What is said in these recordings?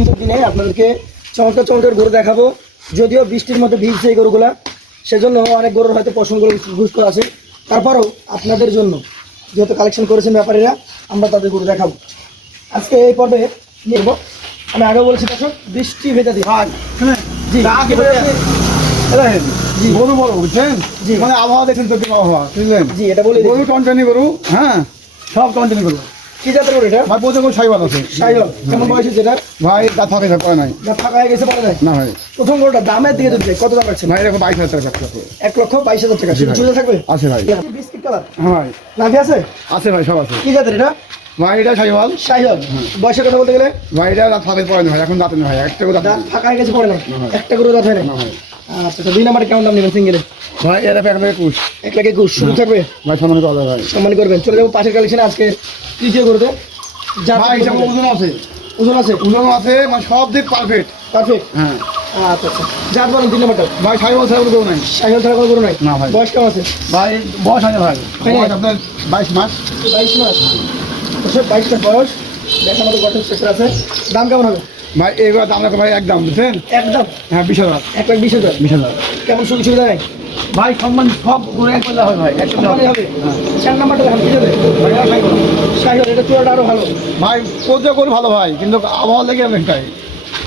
কিন্তু দিনে আপনাদেরকে চমৎকার চমৎকার গরু দেখাবো। যদিও বৃষ্টির মধ্যে ভিজছে এই গরুগুলা সেজন্য অনেক গরুর হয়তো পশমগুলো বুঝতে আছে। তারপরেও আপনাদের জন্য যেহেতু কালেকশন করেছেন ব্যাপারীরা আমরা তাদের গরু দেখাবো। আজকে এই পর্বে নিয়ে নেব। আমি আগেও বলেছি দর্শক বৃষ্টি ভেজা দিয়ে ভাই হ্যাঁ জি জি। গরু বড় বুঝছেন? জি। মানে আবহাওয়া দেখেন তো আবহাওয়া বুঝলেন? জি এটা বলে দিই। গরু কন্টিনিউ গরু হ্যাঁ সব কন্টিনিউ গরু। কি জাতের গরু এটা? ভাই সাইবাল আছে। সাইল কেমন বয়সে যেটা ভাই তা থাকে না করে নাই। যা ফাঁকা হয়ে গেছে বলে নাই? না ভাই। প্রথম গরুটা দামের দিকে যদি কত দাম ভাই এরকম বাইশ হাজার টাকা এক লক্ষ বাইশ হাজার টাকা। জি ভাই। থাকবে? আছে ভাই। Biscuit colour? হ্যাঁ ভাই। আছে? আছে ভাই সব আছে। কি জাতের এটা? ভাই এটা সাইবাল। সাইল বয়সের কথা বলতে গেলে? ভাই এটা রাত ফাঁকে পড়ে না এখন রাতে না ভাই। একটা দাঁত ফাঁকা হয়ে গেছে পড়ে না একটা গরু দাঁত হয় নাই? না ভাই। আচ্ছা আচ্ছা দুই নাম্বারে কেমন দাম নেবেন সিঙ্গেলে? ভাই এটা এক লাখ একুশ। এক লাখ একুশ শুরু থাকবে? ভাই সম্মান ভাই। সম্মান করবেন। চলে যাব পাশের কালেকশনে আজকে। তৃতীয় গরুতে? যা ভাই যেমন ওজন আছে। ওজন আছে? ওজন আছে মানে সব দিক পারফেক্ট পারফেক্ট হ্যাঁ। আচ্ছা আচ্ছা। যার বলেন তিন নাম্বারটা। ভাই বছর সাইবাল কেউ নাই। সাইকেল ছাড়া গরু নাই? না ভাই। বয়স কেমন আছে? ভাই বয়স আছে ভাই। হ্যাঁ। বয়স আপনার বাইশ মাস। বাইশ মাস? বাইশটা বয়স। দেখার মতো গঠন চেষ্টা আছে। দাম কেমন হবে? ভাই এইবার দাম রাখো ভাই একদম বুঝছেন? একদম হ্যাঁ বিশ হাজার। এক লাখ বিশ হাজার। বিশ হাজার। কেমন সুযোগ সুবিধা নেই ভাই সম্মান সব করে এক হয় ভাই এক হবে। চার নাম্বারটা দেখান কি যাবে সাইকেল এটা চূড়াটা আরও ভালো। ভাই কোথাও করে ভালো ভাই কিন্তু আবহাওয়া লেগে অনেকটাই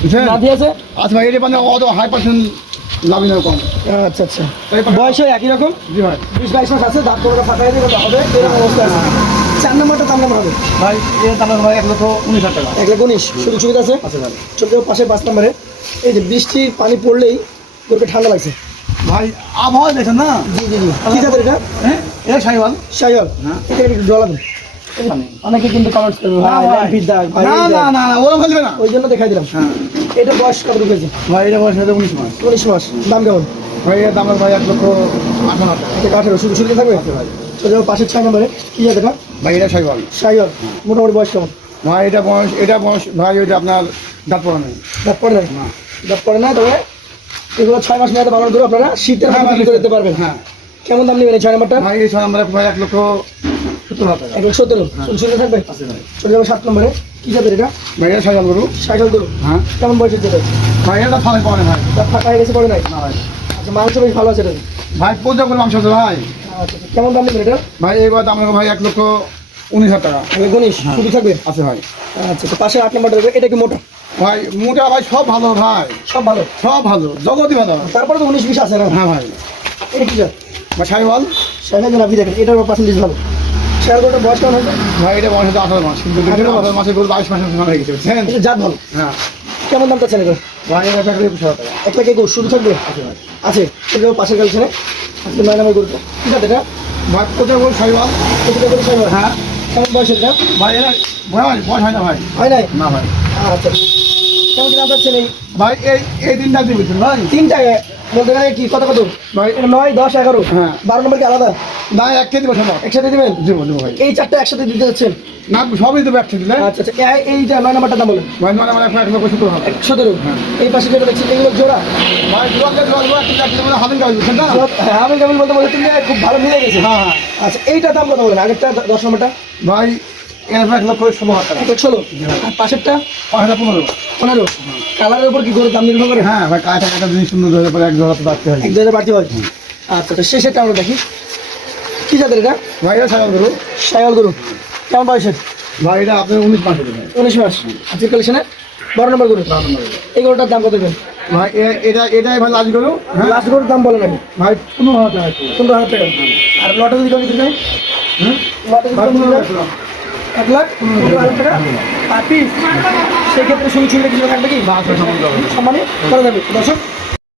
বুঝছেন? নাভি আছে? আচ্ছা ভাই এটা মানে অত হাই পার্সেন্ট লাভই না কম। আচ্ছা আচ্ছা। এই পাশে- বয়স একই রকম? জি ভাই। বিশ বাইশ মাস আছে দাঁত করে ফাঁকা হবে এরকম অবস্থা আছে। চার নাম্বারটা দাম কেমন হবে ভাই এর দাম ভাই এক লক্ষ উনিশ হাজার টাকা। এক উনিশ সুযোগ সুবিধা আছে? আচ্ছা ভাই। পাশে পাঁচ নম্বরে। এই যে বৃষ্টির পানি পড়লেই গরুকে ঠান্ডা লাগছে। ভাই আবহাওয়া দেখেন না? জি জি জি। কি জাতের এটা? হ্যাঁ এটা সাইবাল সাইকেল হ্যাঁ। এটা একটু ডলাবেন অনেকে কিন্তু কমেন্টস করবে না ভাই ভাই। ল্যাম্পির দাগ ভাই না না না না ওরকম না। ওই জন্য দেখাই দিলাম। হ্যাঁ। এটা বয়স কত ঢুকেছে ভাই এটা বয়স হয়েছে উনিশ মাস। উনিশ মাস। দাম কেমন? ভাই এর দাম ভাই এক লক্ষ আঠারো হাজার। আঠেরো শুধু সুবিধা থাকবে চলে যাব পাশের ছয় নম্বরে। কি জাতের এটা? ভাই এটা সাইকেল মোটামুটি বয়স কেমন? ভাই এটা বয়স এটা বয়স ভাই ওইটা আপনার দাঁত পড়া নেই। দাঁত পড়ে নাই? না। দাঁত পড়ে না তবে এগুলো ছয় মাস মেয়াদে পালন করে আপনারা শীতের হ্যাঁ, বিক্রি করে দিতে পারবেন। হ্যাঁ। কেমন দাম নেবেন এই ছয় নম্বরটা? ভাই এই ছয় নম্বরে ভাই এক লক্ষ সত্তর হাজার। এক লাখ সতেরো শুধু সুবিধা থাকবে চলে যাব সাত নম্বরে। কি জাতের এটা? ভাই এটা সাইবাল গরু। সাইকেল গরু। হ্যাঁ। কেমন বয়সের যেটা ভাই এটা ফালে পড়ে ভাই ফাঁকা হয়ে গেছে পড়ে নাই? না ভাই। আচ্ছা মাংস বেশ ভালো আছে এটা ভাই কোথাও করে মাংস আছে ভাই? আচ্ছা আচ্ছা। কেমন দাম নেবেন এটা? ভাই এইবার দাম ভাই এক লক্ষ উনিশ হাজার টাকা। আমি গণিস হ্যাঁ। শুধু থাকবে? আছে ভাই। আচ্ছা তো পাশে আট নম্বরটা দেখবে এটা কি মোটা? ভাই মোটা ভাই সব ভালো ভাই। সব ভালো? সব ভালো জগতই ভালো। তারপরে তো উনিশ বিশ আছে না? হ্যাঁ ভাই। এটা কি ভাই সাইবাল সাইকেল আপনি দেখেন এটার পার্সেন্টেজ ভালো। শেয়ার গরুটা বয়স কেমন হয়েছে? ভাই এটা বয়স হচ্ছে আঠারো মাস কিন্তু আঠারো মাস। মাসে গরু বাইশ মাসের সময় হয়ে গেছে জাত ভালো? হ্যাঁ। কেমন দাম চাচ্ছেন এটা ভাই এটা এক একুশ হাজার টাকা। এক কে একুশ শুধু থাকবে। আছে পাশে গেল ছেলে আজকে নয় নম্বর গরুটা। ঠিক আছে এটা? কোথায় বল গরু সাইবাল কোথায় করে সাইকেল হ্যাঁ। কেমন বয়স এটা? ভাই এটা বয়স বয়স হয় না ভাই। হয় নাই? না ভাই। আচ্ছা। কেমন কি দাম চাচ্ছেন এই? ভাই এই এই তিনটা দিয়ে বুঝছেন ভাই। তিনটা বলতে গেলে কি কত কত? ভাই নয় দশ এগারো। হ্যাঁ। বারো নম্বর কি আলাদা? না এক কেজি বসে না একসাথে দিবেন? দেবো দেবো ভাই। এই চারটা একসাথে দিতে যাচ্ছেন? না সবই দেবো একসাথে দিলে আচ্ছা আচ্ছা। এই- এইটা নয় নম্বরটা দাম বলেন। ভাই মানে মানে এক লক্ষ সত্তর হাজার। সতেরো। এই পাশে যেটা দেখছি এগুলো জোড়া। বুঝছেন না? হ্যাঁ কেমন বলতে বলতে তুমি খুব ভালো মিলে গেছে। হ্যাঁ হ্যাঁ। আচ্ছা এইটা দাম কত বলেন? আগেরটা দশ নম্বরটা? ভাই এক লক্ষ ষোলো হাজার টাকা। ষোলো? আর পাশেরটা? হাজার পনেরো। পনেরো? কালারের উপর কি করে দাম নির্ভর করে? হ্যাঁ ভাই জিনিস সুন্দর হয়ে পরে এক জোড়া তো হয়। এক বাড়তি হয়? আচ্ছা তো শেষেরটা আমরা দেখি। কি জাতের এটা? ভাই এটা গরু। সাইকেল গরু। কেমন বয়সের? ভাই এটা আপনার উনিশ মাসে উনিশ মাস। আজকের কালেকশনে বারো নম্বর গরু। এই গরুটার দাম কত দেবেন ভাই এটা এটাই ভাই লাজ গরু হ্যাঁ? লাস্ট গরুর দাম বলেন আমি ভাই পনেরো হাজার টাকা। পনেরো হাজার টাকা। আর লটে যদি কমে দিতে চাই হ্যাঁ লটে এক লাখ টাকা পার পিস সেক্ষেত্রে শুনে শুনলে কিছু থাকবে কি? সম্মানে করা যাবে। দর্শক